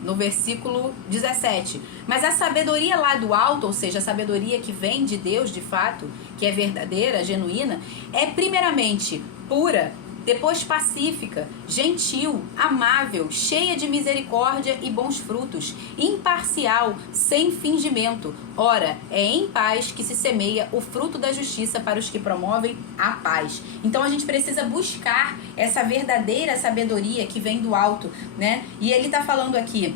No versículo 17, mas a sabedoria lá do alto, ou seja, a sabedoria que vem de Deus de fato, que é verdadeira, genuína, é primeiramente pura, depois pacífica, gentil, amável, cheia de misericórdia e bons frutos, imparcial, sem fingimento. Ora, é em paz que se semeia o fruto da justiça para os que promovem a paz. Então a gente precisa buscar essa verdadeira sabedoria que vem do alto, né? E ele está falando aqui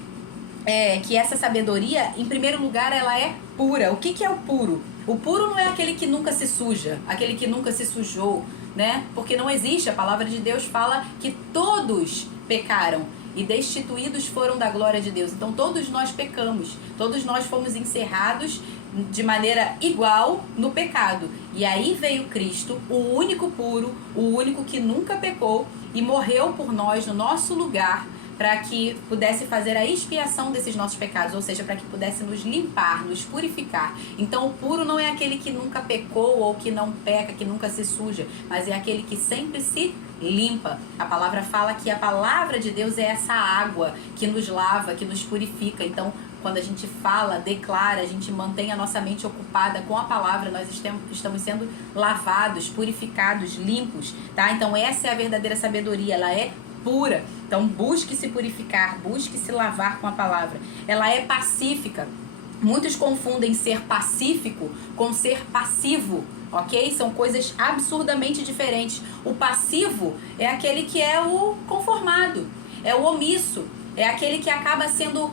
que essa sabedoria, em primeiro lugar, ela é pura. O que é o puro? O puro não é aquele que nunca se suja, aquele que nunca se sujou, né? Porque não existe, a palavra de Deus fala que todos pecaram e destituídos foram da glória de Deus. Então todos nós pecamos, todos nós fomos encerrados de maneira igual no pecado. E aí veio Cristo, o único puro, o único que nunca pecou e morreu por nós no nosso lugar, para que pudesse fazer a expiação desses nossos pecados, ou seja, para que pudesse nos limpar, nos purificar. Então o puro não é aquele que nunca pecou ou que não peca, que nunca se suja, mas é aquele que sempre se limpa. A palavra fala que a palavra de Deus é essa água que nos lava, que nos purifica. Então, quando a gente fala, declara, a gente mantém a nossa mente ocupada com a palavra, nós estamos sendo lavados, purificados, limpos, tá? Então essa é a verdadeira sabedoria, ela é pura. Então busque se purificar, busque se lavar com a palavra. Ela é pacífica. Muitos confundem ser pacífico com ser passivo, ok? São coisas absurdamente diferentes. O passivo é aquele que é o conformado, é o omisso, é aquele que acaba sendo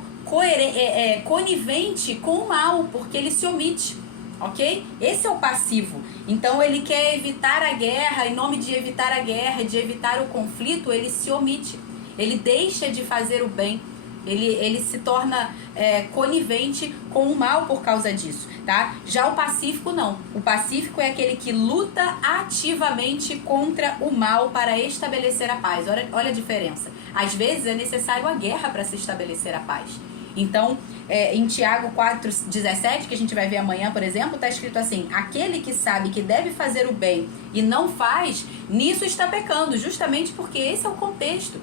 conivente com o mal, porque ele se omite. Ok? Esse é o passivo. Então ele quer evitar a guerra, em nome de evitar a guerra, de evitar o conflito, ele se omite. Ele deixa de fazer o bem. Ele se torna conivente com o mal por causa disso, tá? Já o pacífico não. O pacífico é aquele que luta ativamente contra o mal para estabelecer a paz. Olha a diferença. Às vezes é necessário a guerra para se estabelecer a paz. Então, em Tiago 4,17, que a gente vai ver amanhã, por exemplo, está escrito assim: aquele que sabe que deve fazer o bem e não faz, nisso está pecando, justamente porque esse é o contexto,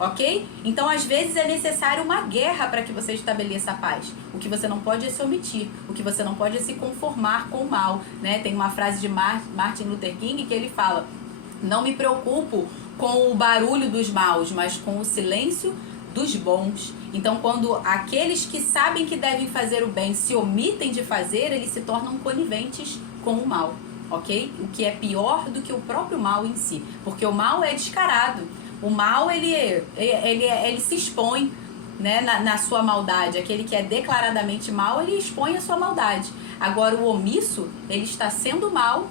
ok? Então, às vezes é necessário uma guerra para que você estabeleça a paz. O que você não pode é se omitir, o que você não pode é se conformar com o mal, né? Tem uma frase de Martin Luther King que ele fala: não me preocupo com o barulho dos maus, mas com o silêncio dos bons. Então, quando aqueles que sabem que devem fazer o bem se omitem de fazer, eles se tornam coniventes com o mal, ok? O que é pior do que o próprio mal em si, porque o mal é descarado. O mal, ele se expõe, né, na sua maldade. Aquele que é declaradamente mal, ele expõe a sua maldade. Agora, o omisso, ele está sendo mal,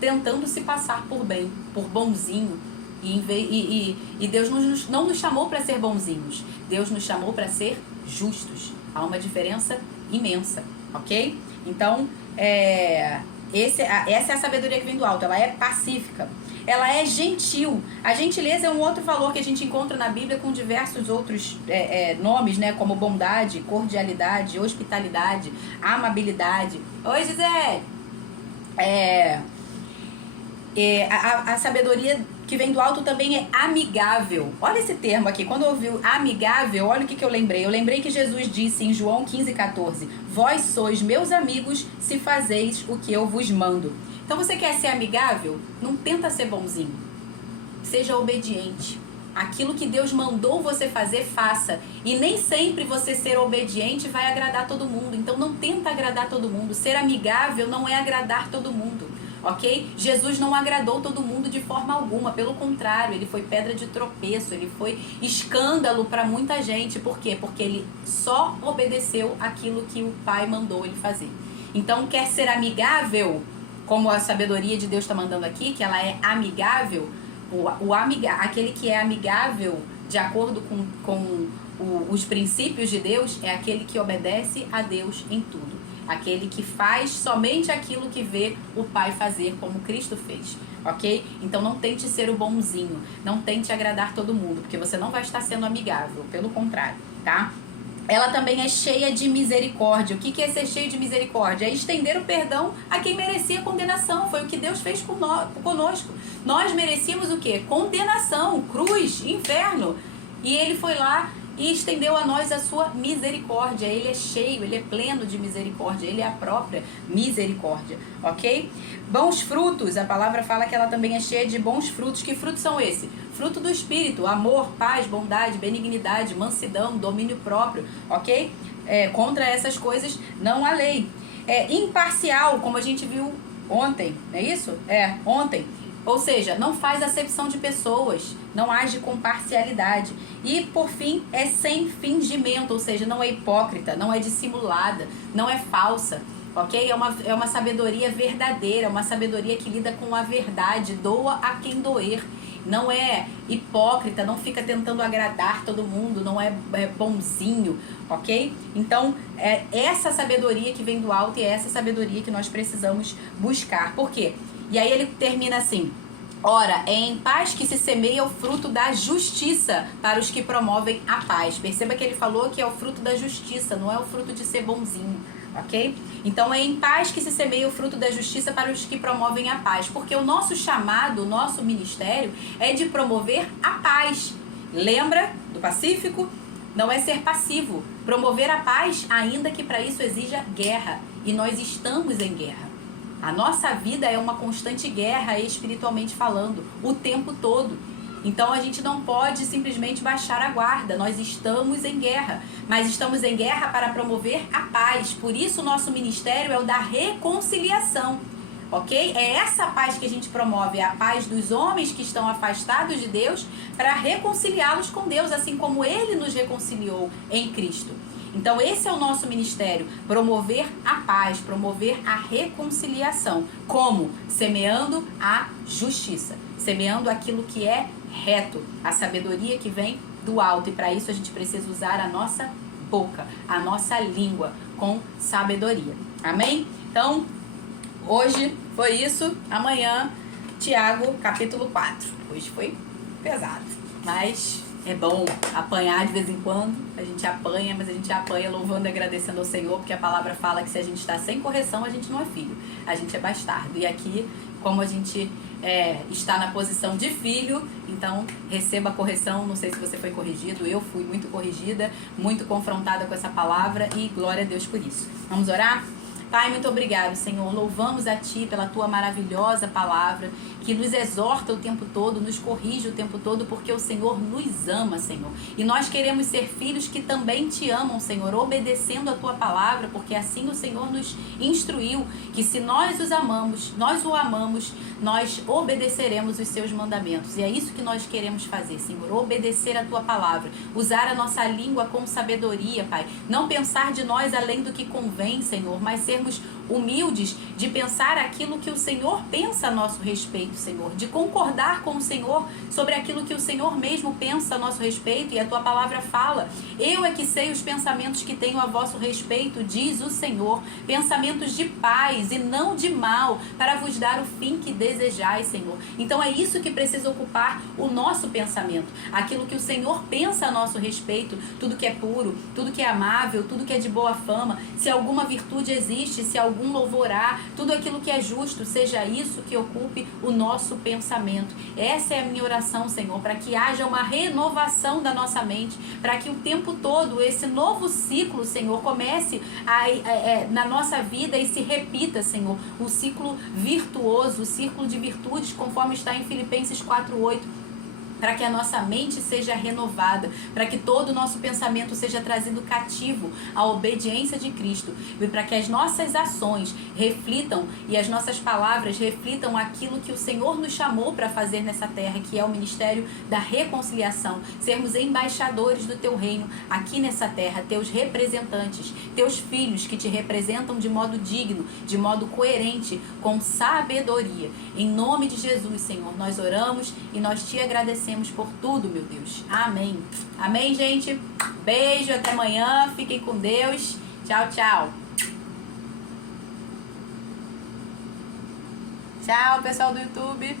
tentando se passar por bem, por bonzinho. E Deus não nos chamou para ser bonzinhos. Deus nos chamou para ser justos. Há uma diferença imensa, ok? Então, essa é a sabedoria que vem do alto. Ela é pacífica. Ela é gentil. A gentileza é um outro valor que a gente encontra na Bíblia com diversos outros nomes, né? Como bondade, cordialidade, hospitalidade, amabilidade. Oi, Gisele! A sabedoria que vem do alto também é amigável. Olha esse termo aqui. Quando eu ouvi amigável, olha o que eu lembrei. Eu lembrei que Jesus disse em João 15,14: vós sois meus amigos se fazeis o que eu vos mando. Então você quer ser amigável? Não tenta ser bonzinho. Seja obediente. Aquilo que Deus mandou você fazer, faça. E nem sempre você ser obediente vai agradar todo mundo. Então não tenta agradar todo mundo. Ser amigável não é agradar todo mundo. Ok? Jesus não agradou todo mundo de forma alguma, pelo contrário, ele foi pedra de tropeço, ele foi escândalo para muita gente. Por quê? Porque ele só obedeceu aquilo que o Pai mandou ele fazer. Então, quer ser amigável, como a sabedoria de Deus está mandando aqui, que ela é amigável, aquele que é amigável de acordo com os princípios de Deus, é aquele que obedece a Deus em tudo. Aquele que faz somente aquilo que vê o Pai fazer, como Cristo fez, ok? Então não tente ser o bonzinho, não tente agradar todo mundo, porque você não vai estar sendo amigável, pelo contrário, tá? Ela também é cheia de misericórdia. O que é ser cheio de misericórdia? É estender o perdão a quem merecia condenação. Foi o que Deus fez conosco. Nós merecíamos o quê? Condenação, cruz, inferno. E Ele foi lá e estendeu a nós a sua misericórdia. Ele é cheio, Ele é pleno de misericórdia. Ele é a própria misericórdia, ok? Bons frutos, a palavra fala que ela também é cheia de bons frutos. Que frutos são esses? Fruto do Espírito, amor, paz, bondade, benignidade, mansidão, domínio próprio, ok? Contra essas coisas não há lei. Imparcial, como a gente viu ontem, não é isso? Ontem. Ou seja, não faz acepção de pessoas, não age com parcialidade. E, por fim, é sem fingimento, ou seja, não é hipócrita, não é dissimulada, não é falsa, ok? É uma sabedoria verdadeira, uma sabedoria que lida com a verdade, doa a quem doer. Não é hipócrita, não fica tentando agradar todo mundo, não é bonzinho, ok? Então, é essa sabedoria que vem do alto e é essa sabedoria que nós precisamos buscar. Por quê? E aí ele termina assim: ora, é em paz que se semeia o fruto da justiça para os que promovem a paz. Perceba que ele falou que é o fruto da justiça, não é o fruto de ser bonzinho, ok? Então é em paz que se semeia o fruto da justiça para os que promovem a paz. Porque o nosso chamado, o nosso ministério é de promover a paz. Lembra do Pacífico? Não é ser passivo. Promover a paz, ainda que para isso exija guerra. E nós estamos em guerra. A nossa vida é uma constante guerra, espiritualmente falando, o tempo todo. Então a gente não pode simplesmente baixar a guarda. Nós estamos em guerra, mas estamos em guerra para promover a paz. Por isso o nosso ministério é o da reconciliação, ok? É essa paz que a gente promove, é a paz dos homens que estão afastados de Deus, para reconciliá-los com Deus, assim como Ele nos reconciliou em Cristo. Então esse é o nosso ministério, promover a paz, promover a reconciliação. Como? Semeando a justiça, semeando aquilo que é reto, a sabedoria que vem do alto. E para isso a gente precisa usar a nossa boca, a nossa língua com sabedoria. Amém? Então, hoje foi isso. Amanhã, Tiago, capítulo 4. Hoje foi pesado, mas é bom apanhar de vez em quando. A gente apanha, mas a gente apanha louvando e agradecendo ao Senhor, porque a palavra fala que se a gente está sem correção, a gente não é filho, a gente é bastardo. E aqui, como a gente está na posição de filho, então receba a correção. Não sei se você foi corrigido, eu fui muito corrigida, muito confrontada com essa palavra, e glória a Deus por isso. Vamos orar? Pai, muito obrigado, Senhor. Louvamos a Ti pela Tua maravilhosa palavra, que nos exorta o tempo todo, nos corrige o tempo todo, porque o Senhor nos ama, Senhor. E nós queremos ser filhos que também Te amam, Senhor, obedecendo a Tua palavra, porque assim o Senhor nos instruiu, que se nós o amamos, nós obedeceremos os Seus mandamentos. E é isso que nós queremos fazer, Senhor, obedecer a Tua palavra, usar a nossa língua com sabedoria, Pai. Não pensar de nós além do que convém, Senhor, mas sermos humildes de pensar aquilo que o Senhor pensa a nosso respeito, Senhor, de concordar com o Senhor sobre aquilo que o Senhor mesmo pensa a nosso respeito. E a Tua palavra fala: eu é que sei os pensamentos que tenho a vosso respeito, diz o Senhor, pensamentos de paz e não de mal, para vos dar o fim que desejais, Senhor. Então é isso que precisa ocupar o nosso pensamento, aquilo que o Senhor pensa a nosso respeito, tudo que é puro, tudo que é amável, tudo que é de boa fama, se alguma virtude existe, se algum louvor há, tudo aquilo que é justo, seja isso que ocupe o nosso pensamento. Essa é a minha oração, Senhor, para que haja uma renovação da nossa mente, para que o tempo todo esse novo ciclo, Senhor, comece na nossa vida e se repita, Senhor, o ciclo virtuoso, o ciclo de virtudes, conforme está em Filipenses 4:8. Para que a nossa mente seja renovada, para que todo o nosso pensamento seja trazido cativo à obediência de Cristo, e para que as nossas ações reflitam e as nossas palavras reflitam aquilo que o Senhor nos chamou para fazer nessa terra, que é o ministério da reconciliação, sermos embaixadores do Teu reino aqui nessa terra, Teus representantes, Teus filhos que Te representam de modo digno, de modo coerente, com sabedoria. Em nome de Jesus, Senhor, nós oramos e nós Te agradecemos agradecemos por tudo, meu Deus. Amém. Amém, gente. Beijo, até amanhã. Fiquem com Deus. Tchau, tchau. Tchau, pessoal do YouTube.